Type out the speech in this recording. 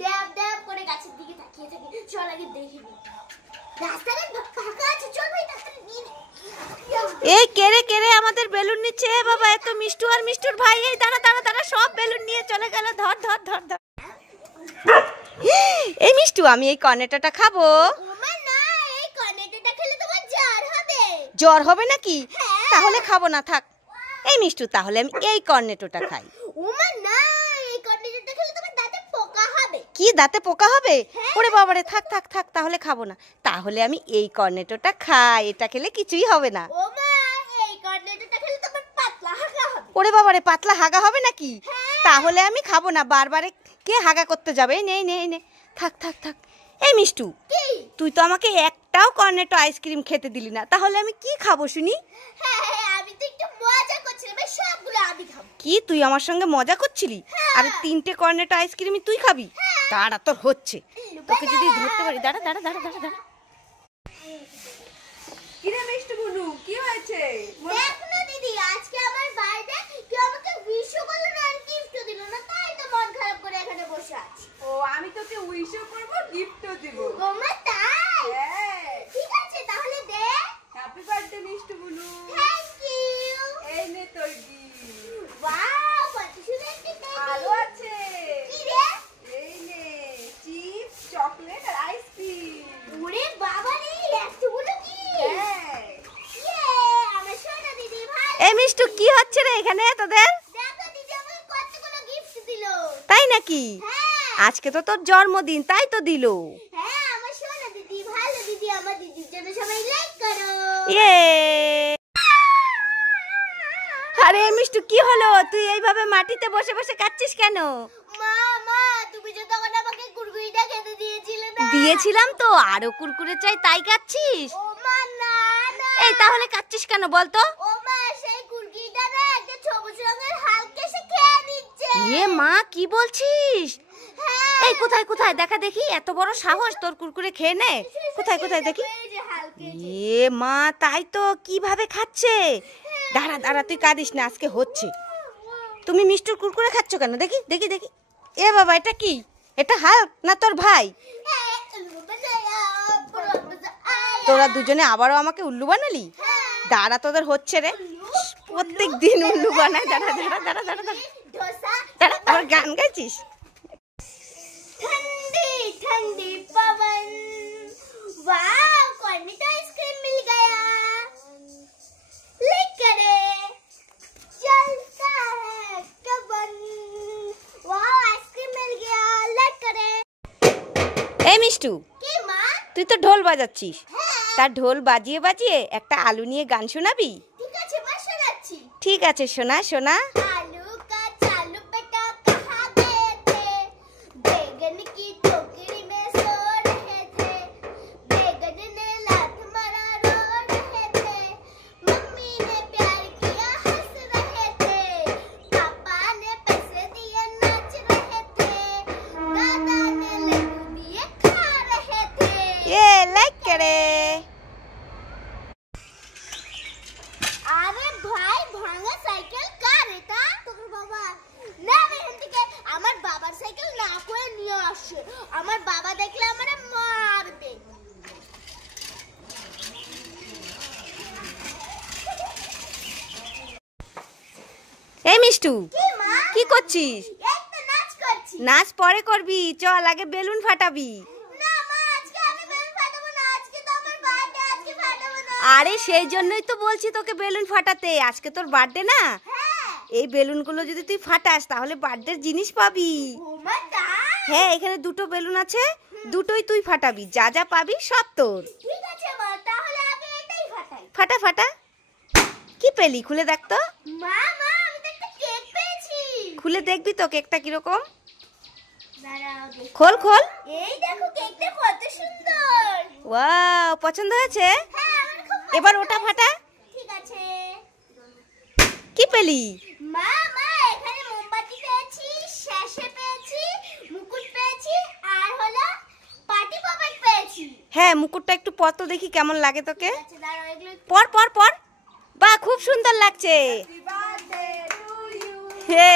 ড্যাব ড্যাব করে গাছের দিকে তাকিয়ে থাকে। চল আগে দেখি রাস্তাটা ফাঁকা আছে, চল ভাই রাস্তাটা নিয়ে এই কেড়ে আমাদের বেলুন নিচ্ছে। বাবা এত মিষ্টু আর মিষ্টুর ভাই, এই দাঁড়া দাঁড়া দাঁড়া, সব বেলুন নিয়ে চলে গেল। ধর ধর ধর ধর। এই মিষ্টু, আমি এই কর্নেটোটা খাবো। ওমা না, এই কর্নেটোটা খেলে তোমার জ্বর হবে। জ্বর হবে নাকি? তাহলে খাবো না, থাক। এই মিষ্টু, তাহলে আমি এই কর্নেটোটা খাই। ওমা না, এই কর্নেটোটা খেলে তোমার দাঁতে পোকা হবে। কি দাঁতে পোকা হবে? ওরে বাবারে, থাক থাক থাক, তাহলে খাবো না। তাহলে আমি এই কর্নেটোটা খাই, এটা খেলে কিছুই হবে না। ওমা, এই কর্নেটোটা খেলে তোমার পাতলা হাগা হবে। ওরে বাবারে, পাতলা হাগা হবে নাকি? তাহলে আমি খাবো না, বারবারে কে হাগা করতে যাবে? নেই নেই নে, থাক থাক থাক। এই মিষ্টু, তুই তো আমাকে একটাও কর্নেটো আইসক্রিম খেতে দিলি না, তাহলে আমি কি খাবো শুনি? হ্যাঁ আমি তো একটু মজা করছিলাম, এই সবগুলো আমি খাবো। কি তুই আমার সঙ্গে মজা করছিলি? আর 3টে কর্নেটো আইসক্রিমই তুই খাবি? তারা তোর হচ্ছে, তোকে যদি ধরতে পারি। দাঁড়া দাঁড়া দাঁড়া দাঁড়া দাঁড়া। কিরে মিষ্টি বুনু, কি হয়েছে? দেখ না দিদি, আজকে আমার বার্থডে, কেউ আমাকে উইশও করলো না, আর গিফটও দিল না, তাই তো মন খারাপ করে এখানে বসে আছি। ও, আমি তোকে উইশও করব, গিফটও দিব। ওমা তাই? হ্যাঁ। ঠিক আছে তাহলে দে। হ্যাপি বার্থডে মিষ্টি বুনু। Thank you. এই নে তোর গিফট। ওয়াও, কত সুন্দর একটা টেডি। আলো আছে। কি রে? এই নে চিপস, চকলেট আর আইসক্রিম। ওরে বাবা রে, এতগুলো কি? হ্যাঁ। ইয়ে, আমার সোনা দিদি ভাই। এই মিষ্টু, কি হচ্ছে রে এখানে তোদের? দেখো দিদি আমাকে কতগুলো গিফট দিলো। তাই নাকি? হ্যাঁ। আজকে তো তোর জন্মদিন, তাই তো দিল। হ্যাঁ, আমার সোনা দিদি ভালো দিদি, আমার দিদির জন্য সবাই লাইক করো। ইয়ে। আরে মিষ্টু, কি হলো? তুই এইভাবে মাটিতে বসে বসে কাচ্ছিস কেন? মা মা, তুমি যে তখন আমাকে কুরকুরিটা খেতে দিয়েছিলে না? দিয়েছিলাম তো, আরো কুরকুরে চাই, তাই কাচ্ছিস? ও মা না না। এই তাহলে কাচ্ছিস কেন বলতো? ও মা, সেই কুরকুরিটা না একটা সবুজ রঙের হালকা এসে খেয়ে নিচ্ছে। এ মা, কি বলছিস? হ্যাঁ। এই কোথায় কোথায়, দেখা দেখি, এত বড় সাহস তোর কুরকুরে খেয়ে নে। কোথায় কোথায় দেখি। এই যে হালকা। এ মা, তাই তো, কিভাবে খাচ্ছে? দাঁড়া দাঁড়া, তুই কাঁদিস না, আজকে হচ্ছে। তুমি মিষ্টুর কুরকুরে খাচ্ছ কেন? দেখি দেখি দেখি। এ বাবা, এটা কি? এটা হাল্ক না তোর ভাই? তোরা দুজনে আবারও আমাকে উল্লু বানালি? দাঁড়া, তোদের হচ্ছে রে, প্রত্যেক দিন উল্লু বানায়। দাঁড়া দাঁড়া দাঁড়া দাঁড়া দাঁড়া দাঁড়া, আবার গান গাইছিস? ठंडी ठंडी पवन, वाह कॉर्नेटो आइसक्रीम मिल गया, लेकर चलता है कवन, वाह आइसक्रीम मिल गया, लेकर। এই মিষ্টু, কি মা? তুই তো ঢোল বাজাচ্ছিস, হ্যাঁ। তার ঢোল বাজিয়ে বাজিয়ে একটা আলু নিয়ে গান শোনাবি? ঠিক আছে মা, শোনাচ্ছি। ঠিক আছে, শোনা শোনা। आलू का चालू बेटा कहाँ गए थे, बैगन की टोकरी में सो रहे थे, बैगन ने लात मारा रो रहे थे, मम्मी ने प्यार किया हंस रहे थे, पापा ने पैसे दिए नाच रहे थे, दादा ने लड्डू दिए खा रहे थे। এ লাইক করে। আরে ভাই, ভাঙা সাইকেল কার এটা? তোর বাবা না, এখান থেকে আমার বাবার সাইকেল না করে নিয়ে আসছে, আমার বাবা দেখলে আমারে মারবে। এই মিষ্টু, কি মা? কি করছিস? এই তো নাচ করছি। নাচ পরে করবি, চল আগে বেলুন ফাটাবি। না মা, আজকে আমি বেলুন ফাটাবো না, আজকে তো আমার বার্থডে, আজকে ফাটাবো না। আরে সেই জন্যই তো বলছি তোকে বেলুন ফাটাতে, আজকে তোর বার্থডে না। হ্যাঁ। এই বেলুনগুলো যদি তুই ফাটাস তাহলে বার্থডের জিনিস পাবি। ওমা তাই? হ্যাঁ, এখানে 2টো বেলুন আছে, দুটোই তুই ফাটাবি, যা যা পাবি সব তোর। ঠিক আছে মা, তাহলে আগে এটাই ফাটাই। ফাটা ফাটা। কি পেলি? খুলে দেখ তো। মা মা, আমি তো একটা কেক পেয়েছি। খুলে দেখবি তো কেকটা কিরকম। দাঁড়াও দেখি। খোল খোল। এই দেখো কেকটা কত সুন্দর। ওয়াও, পছন্দ হয়েছে? হ্যাঁ, আমার খুব পছন্দ এবার ওটা হয়েছে। ফাটা। ঠিক আছে। কি পেলি? মা মা, এখানে মোমবাতি পেয়েছি, শ্যাশে পেয়েছি, মুকুট পেয়েছি, আর হলো পার্টি পকেট পেয়েছি। হ্যাঁ, মুকুটটা একটু পর তো দেখি কেমন লাগে তোকে। আচ্ছা দাঁড়াও, এগুলো পর পর পর। বাহ, খুব সুন্দর লাগছে। Happy birthday to you. Hey